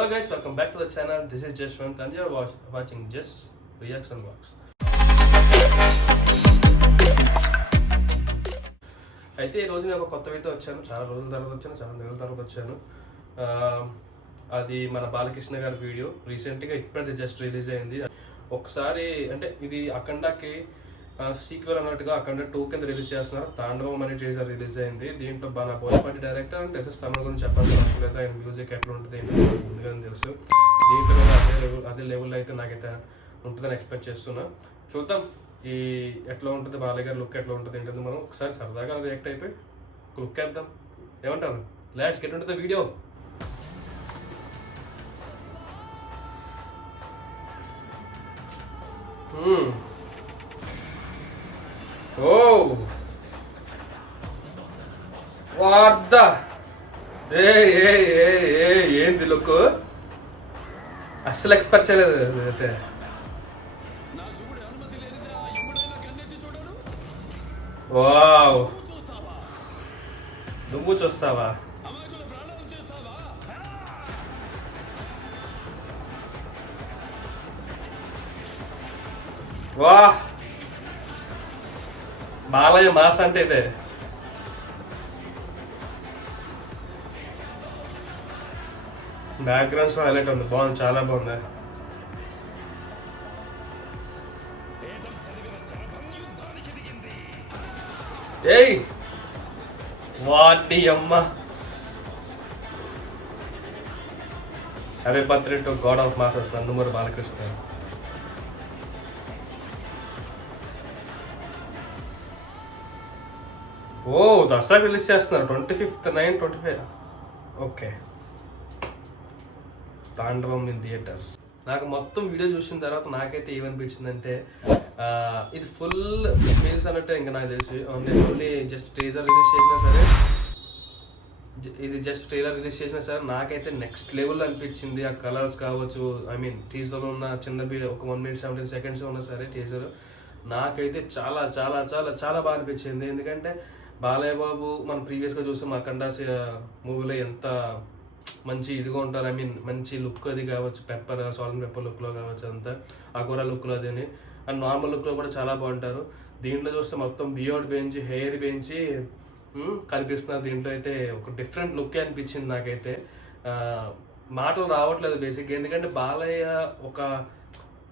Hello guys, welcome back to the channel. This is Jashwant and you are watching Just Reaction Vlogs. అయితే ఈ రోజు నేను ఒక కొత్త వీడియో వచ్చాను. చాలా రోజుల తర్వాత వచ్చాను, చాలా నెలల తర్వాత వచ్చాను. అది మన బాలకృష్ణ గారి వీడియో. రీసెంట్గా ఇప్పుడే జస్ట్ రిలీజ్ అయింది. ఒకసారి అంటే ఇది అఖండాకి సీక్వెల్ అన్నట్టుగా అఖండ 2 కింద రిలీజ్ చేస్తున్నారు. తాండవం అనే టీజర్ రిలీజ్ అయింది. దీంట్లో మన బోయపాటి డైరెక్టర్ అండ్ ఎస్ఎస్ తమిళ గురించి చెప్పాల్సిన అవసరం లేదు. ఆయన మ్యూజిక్ ఎట్లా ఉంటుంది ఏంటి ముందుగానే తెలుసు. దీంట్లో అదే లెవెల్లో అయితే నాకైతే ఉంటుందని ఎక్స్పెక్ట్ చేస్తున్నా. చూద్దాం ఈ ఎట్లా ఉంటుంది, బాలయ్య గారి లుక్ ఎట్లా ఉంటుంది ఏంటంటే మనం ఒకసారి సరదాగా రియాక్ట్ అయిపోయి లుక్ వేద్దాం. ఏమంటారు? Let's get into the video. Oh, what the? Hey, ఏంది లుక్? అస్సలు ఎక్స్పెక్ట్ చేయలేదు అయితే. వావ్, నువ్వు చూస్తావా? వా, బాలయ్య మాస్ అంటే ఇదే. బ్యాక్గ్రౌండ్స్ హైలైట్ ఉంది, బాగుంది, చాలా బాగుంది. ఏయ్ వాటి అమ్మ. Happy birthday to god of masses Nandamuri Balakrishna. ఓ, దసరా రిలీజ్ చేస్తున్నారు 25th 9/25. ఓకే, తాండవం ఇన్ థియేటర్స్. నాకు మొత్తం వీడియో చూసిన తర్వాత నాకైతే ఏమనిపించిందంటే ఇది ఫుల్ మీల్స్ అన్నట్టే. ఇంకా నాకు తెలిసి ఓన్లీ జస్ట్ ట్రైలర్ రిలీజ్ చేసినా సరే, ఇది జస్ట్ ట్రైలర్ రిలీజ్ చేసినా సరే నాకైతే నెక్స్ట్ లెవెల్ అనిపించింది. ఆ కలర్స్ కావచ్చు, ఐ మీన్ టీజర్లో ఉన్న చిన్న ఒక 1 minute 17 seconds ఉన్నా సరే టీజర్ నాకైతే చాలా చాలా చాలా చాలా బాగా అనిపించింది. ఎందుకంటే బాలయ్య బాబు మనం ప్రీవియస్గా చూస్తాం అఖండ మూవీలో ఎంత మంచి ఇదిగా ఉంటారు. ఐ మీన్ మంచి లుక్ అది కావచ్చు, సాల్ట్ పెప్పర్ లుక్లో కావచ్చు, అంతా అఘోరా లుక్లో అదని, అండ్ నార్మల్ లుక్లో కూడా చాలా బాగుంటారు. దీంట్లో చూస్తే మొత్తం బియర్డ్ పెంచి హెయిర్ పెంచి కనిపిస్తున్నారు. దీంట్లో అయితే ఒక డిఫరెంట్ లుక్ అనిపించింది నాకైతే. మాటలు రావట్లేదు బేసిక్గా. ఎందుకంటే బాలయ్య ఒక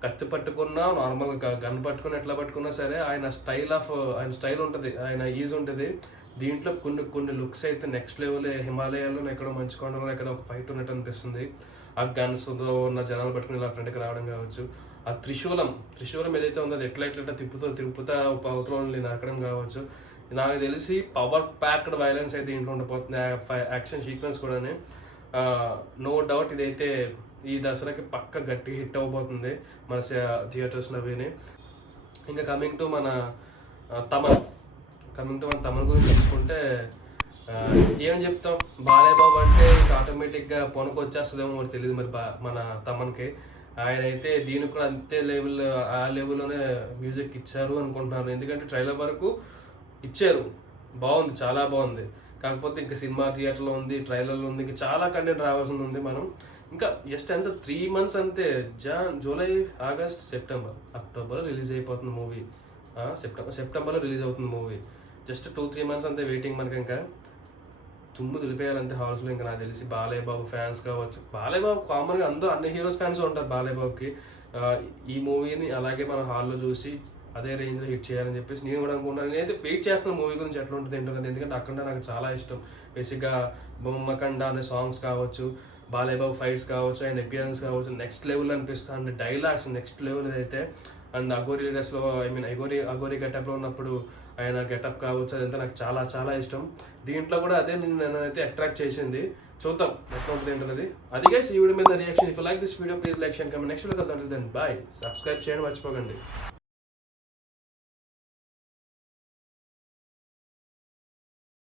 కత్తి పట్టుకున్నా, నార్మల్గా గన్ పట్టుకుని ఎట్లా పట్టుకున్నా సరే ఆయన స్టైల్ ఉంటుంది, ఆయన ఈజ్ ఉంటుంది. దీంట్లో కొన్ని లుక్స్ అయితే నెక్స్ట్ లెవెల్. హిమాలయాల్లో ఎక్కడో మంచు కొండలో ఎక్కడ ఒక ఫైట్ ఉన్నట్టు అనిపిస్తుంది. ఆ గన్స్తో ఉన్న జనాలు పట్టుకుని ఇలా ఫ్రంట్కి రావడం కావచ్చు. ఆ త్రిశూలం ఏదైతే ఉందో అది ఎట్లా తిప్పుతా అవతల నరకడం కావచ్చు. నాకు తెలిసి పవర్ ప్యాక్డ్ వైలెన్స్ అయితే ఇంట్లో ఉండిపోతుంది. యాక్షన్ సీక్వెన్స్ కూడా నో డౌట్ ఇదైతే ఈ దసరాకి పక్క గట్టి హిట్ అవ్వబోతుంది మన థియేటర్స్లో విని. ఇంకా కమింగ్ టు మన తమన్ గురించి చూసుకుంటే ఏం చెప్తాం, బాలయ్య బాబు అంటే ఆటోమేటిక్గా పొనకు వచ్చేస్తుందేమో మరి తెలియదు. మరి మన తమన్కి ఆయన అయితే దీనికి కూడా అంతే ఆ లెవెల్లోనే మ్యూజిక్ ఇచ్చారు అనుకుంటున్నాను. ఎందుకంటే ట్రైలర్ వరకు ఇచ్చారు, బాగుంది, చాలా బాగుంది. కాకపోతే ఇంకా సినిమా థియేటర్లో ఉంది, ట్రైలర్లో ఉంది, ఇంకా చాలా కంటెంట్ రావాల్సింది ఉంది. మనం ఇంకా జస్ట్ ఎంత 3 months అంతే. July, August, September, October release అయిపోతుంది మూవీ. సెప్టెంబర్లో రిలీజ్ అవుతుంది మూవీ. జస్ట్ 2-3 months అంతే వెయిటింగ్. మనకి ఇంకా తుమ్ము దులిపేయాలంతే హాల్స్లో. ఇంకా నాకు తెలిసి బాలయ్య బాబు ఫ్యాన్స్ కావచ్చు, బాలయ్య బాబు కామన్గా అన్ని హీరోస్ ఫ్యాన్స్ ఉంటారు బాలయ్య బాబుకి. ఈ మూవీని అలాగే మన హాల్లో చూసి అదే రేంజ్లో హిట్ చేయాలని చెప్పేసి నేను కూడా అనుకుంటున్నాను. నేనైతే వెయిట్ చేస్తున్నాను మూవీ గురించి ఎట్లా ఉంటుంది ఏంటో. ఎందుకంటే అఖండ నాకు చాలా ఇష్టం. బేసిక్గా బొమ్మకండ అనే సాంగ్స్ కావచ్చు, బాలయ్య బాబు ఫైట్స్ కావచ్చు, ఆయన అపియరెన్స్ కావచ్చు, నెక్స్ట్ లెవెల్ అనిపిస్తుంది. అండ్ డైలాగ్స్ నెక్స్ట్ లెవెల్ అయితే. అండ్ అఘోరీ డ్రెస్లో, ఐ మీన్ అఘోరీ గెటప్లో ఉన్నప్పుడు ఆయన గెటప్ కావచ్చు, అదంతా నాకు చాలా చాలా ఇష్టం. దీంట్లో కూడా అదే నన్నైతే అట్రాక్ట్ చేసింది. చూద్దాం ఎట్లా ఉంటుంది ఏంటది. అది గైస్ ఈ వీడియో మీద reaction. If you like this video please like, share, comment. Next video కలుద్దాం. Then bye. సబ్స్క్రైబ్ చేయడం మర్చిపోకండి.